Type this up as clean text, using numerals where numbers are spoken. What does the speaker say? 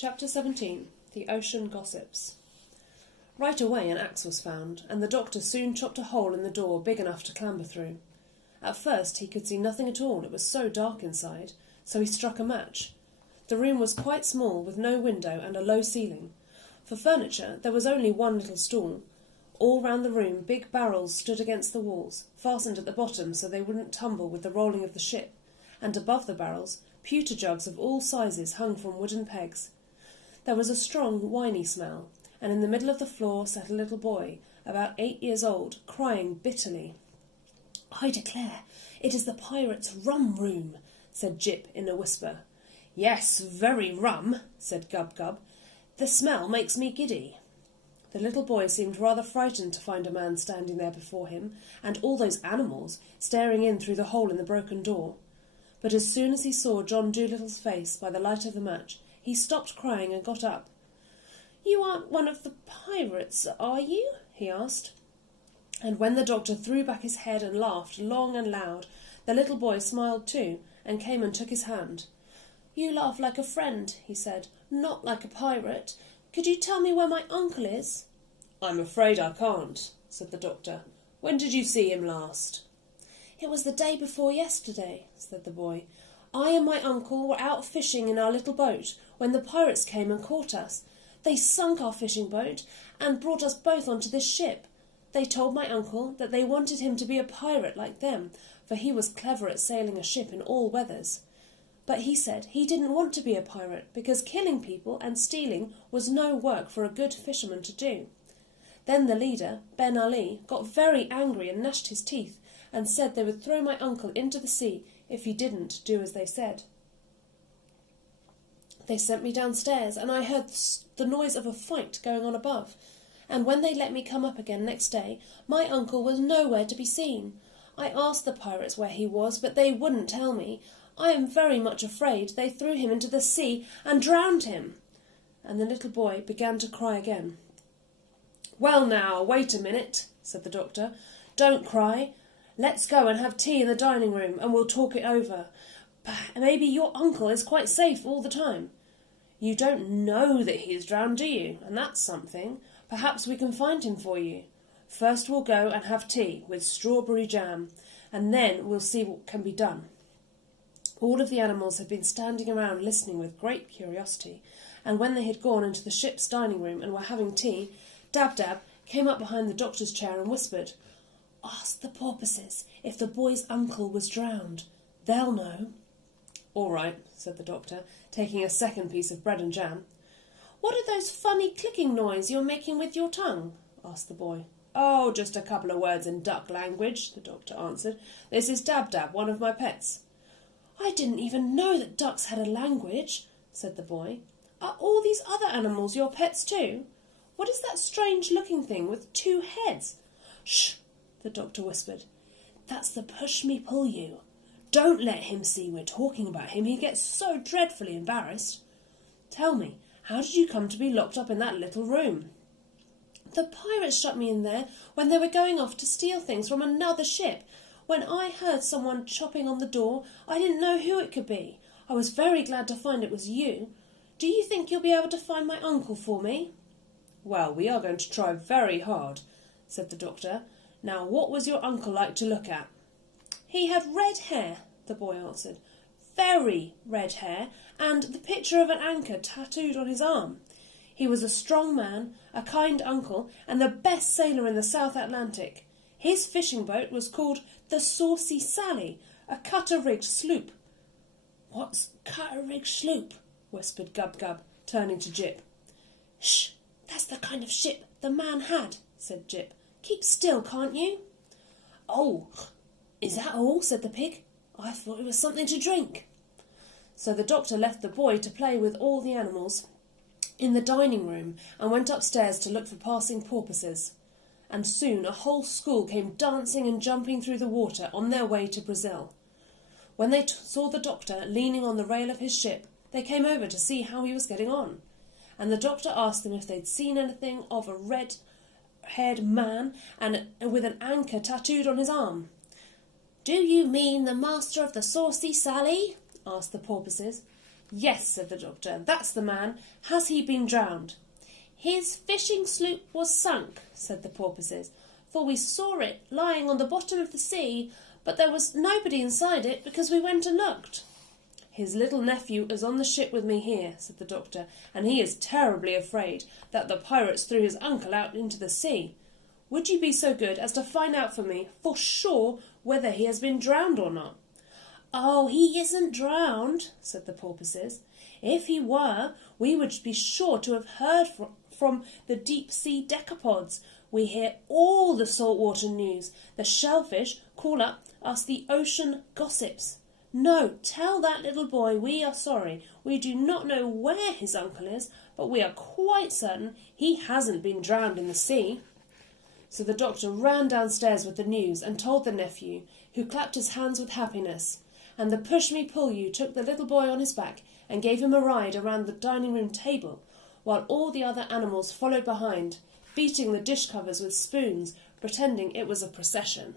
Chapter 17. The Ocean Gossips. Right away an axe was found, and the doctor soon chopped a hole in the door big enough to clamber through. At first he could see nothing at all, it was so dark inside, so he struck a match. The room was quite small, with no window and a low ceiling. For furniture there was only one little stool. All round the room big barrels stood against the walls, fastened at the bottom so they wouldn't tumble with the rolling of the ship, and above the barrels pewter jugs of all sizes hung from wooden pegs. There was a strong, winey smell, and in the middle of the floor sat a little boy, about 8 years old, crying bitterly. "I declare, it is the pirates' rum room," said Jip in a whisper. "Yes, very rum," said Gub-Gub. "The smell makes me giddy." The little boy seemed rather frightened to find a man standing there before him, and all those animals staring in through the hole in the broken door. But as soon as he saw John Dolittle's face by the light of the match, he stopped crying and got up. "You aren't one of the pirates, are you?" he asked. And when the doctor threw back his head and laughed long and loud, the little boy smiled too, and came and took his hand. "You laugh like a friend," he said, "not like a pirate. Could you tell me where my uncle is?" "I'm afraid I can't," said the doctor. "When did you see him last?" "It was the day before yesterday," said the boy. "I and my uncle were out fishing in our little boat when the pirates came and caught us. They sunk our fishing boat and brought us both onto this ship. They told my uncle that they wanted him to be a pirate like them, for he was clever at sailing a ship in all weathers. But he said he didn't want to be a pirate because killing people and stealing was no work for a good fisherman to do. Then the leader, Ben Ali, got very angry and gnashed his teeth and said they would throw my uncle into the sea if he didn't do as they said. They sent me downstairs, and I heard the noise of a fight going on above, and when they let me come up again next day, my uncle was nowhere to be seen. I asked the pirates where he was, but they wouldn't tell me. I am very much afraid they threw him into the sea and drowned him." And the little boy began to cry again. "Well now, wait a minute," said the doctor. "Don't cry. Let's go and have tea in the dining room, and we'll talk it over. Maybe your uncle is quite safe all the time. You don't know that he is drowned, do you? And that's something. Perhaps we can find him for you. First we'll go and have tea with strawberry jam, and then we'll see what can be done." All of the animals had been standing around listening with great curiosity, and when they had gone into the ship's dining room and were having tea, Dab-Dab came up behind the doctor's chair and whispered, "Ask the porpoises if the boy's uncle was drowned. They'll know." "All right," said the doctor, taking a second piece of bread and jam. "What are those funny clicking noises you're making with your tongue?" asked the boy. "Oh, just a couple of words in duck language," the doctor answered. "This is Dab-Dab, one of my pets." "I didn't even know that ducks had a language," said the boy. "Are all these other animals your pets too? What is that strange-looking thing with 2 heads?" "Shh!" the doctor whispered. "That's the push-me-pull-you. Don't let him see we're talking about him. He gets so dreadfully embarrassed. Tell me, how did you come to be locked up in that little room?" "The pirates shut me in there when they were going off to steal things from another ship. When I heard someone chopping on the door, I didn't know who it could be. I was very glad to find it was you. Do you think you'll be able to find my uncle for me?" "Well, we are going to try very hard," said the doctor. "Now, what was your uncle like to look at?" "He had red hair," the boy answered. "Very red hair, and the picture of an anchor tattooed on his arm. He was a strong man, a kind uncle, and the best sailor in the South Atlantic. His fishing boat was called the Saucy Sally, a cutter-rigged sloop." "What's cutter-rigged sloop?" whispered Gub-Gub, turning to Jip. "Shh! That's the kind of ship the man had," said Jip. "Keep still, can't you?" "Oh, is that all?" said the pig. "I thought it was something to drink." So the doctor left the boy to play with all the animals in the dining room and went upstairs to look for passing porpoises. And soon a whole school came dancing and jumping through the water on their way to Brazil. When they saw the doctor leaning on the rail of his ship, they came over to see how he was getting on. And the doctor asked them if they'd seen anything of a red-haired man and with an anchor tattooed on his arm. "Do you mean the master of the Saucy Sally?" asked the porpoises. "Yes," said the doctor, "that's the man. Has he been drowned?" "His fishing sloop was sunk," said the porpoises, "for we saw it lying on the bottom of the sea, but there was nobody inside it because we went and looked." "His little nephew is on the ship with me here," said the doctor, "and he is terribly afraid that the pirates threw his uncle out into the sea. Would you be so good as to find out for me, for sure, whether he has been drowned or not?" "Oh, he isn't drowned," said the porpoises. "If he were, we would be sure to have heard from the deep-sea decapods. We hear all the saltwater news. The shellfish call up us the ocean gossips. No, tell that little boy we are sorry. We do not know where his uncle is, but we are quite certain he hasn't been drowned in the sea." So the doctor ran downstairs with the news and told the nephew, who clapped his hands with happiness, and the push-me-pull-you took the little boy on his back and gave him a ride around the dining-room table, while all the other animals followed behind, beating the dish covers with spoons, pretending it was a procession.